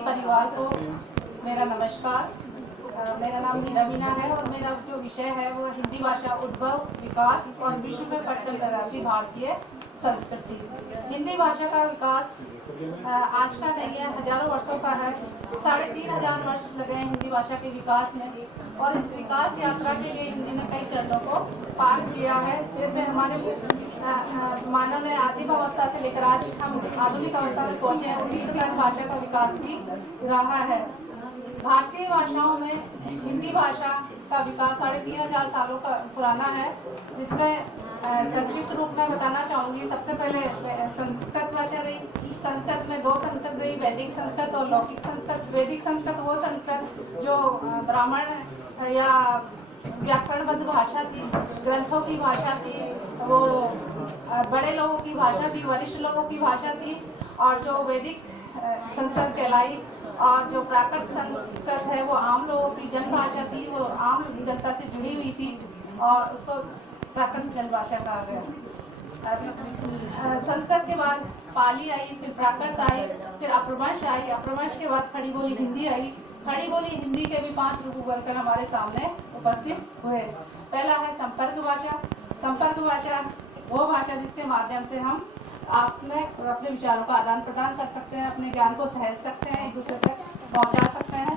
परिवार को मेरा नमस्कार। मेरा नाम मीरा मीना है और मेरा जो विषय है वो हिंदी भाषा उद्भव, विकास और विश्व में प्रचल रहती भारतीय संस्कृति। हिंदी भाषा का विकास आज का नहीं है, हजारों वर्षों का है। 3500 वर्ष लगे हैं हिंदी भाषा के विकास में और इस विकास यात्रा के लिए हिंदी ने कई चरणों को पार किया है। जैसे हमारे मानव ने आदिम अवस्था से लेकर आज हम आधुनिक अवस्था में पहुंचे हैं, उसी प्रकार भाषा का विकास भी रहा है। भारतीय भाषाओं में हिंदी भाषा का विकास 3500 सालों का पुराना है। इसमें संक्षिप्त रूप में बताना चाहूँगी। सबसे पहले संस्कृत भाषा रही। संस्कृत में 2 संस्कृत रही, वैदिक संस्कृत और लौकिक संस्कृत। वैदिक संस्कृत वो संस्कृत जो ब्राह्मण या व्याकरणबद्ध भाषा थी, ग्रंथों की भाषा थी, वो बड़े लोगों की भाषा थी, वरिष्ठ लोगों की भाषा थी। और जो वैदिक संस्कृत कहलाई और जो प्राकृत संस्कृत है वो आम लोगों की जनभाषा थी, वो आम जनता से जुड़ी हुई थी और उसको प्राकृत जनभाषा कहा गया। संस्कृत के बाद पाली आई, फिर प्राकृत आई, फिर अपभ्रंश आई। अपभ्रंश के बाद खड़ी बोली हिंदी आई। खड़ी बोली हिंदी के भी 5 रूप बनकर हमारे सामने उपस्थित हुए। पहला है संपर्क भाषा। संपर्क भाषा वो भाषा जिसके माध्यम से हम आपस में अपने विचारों का आदान प्रदान कर सकते हैं, अपने ज्ञान को सहेज सकते हैं, एक दूसरे तक पहुंचा सकते हैं।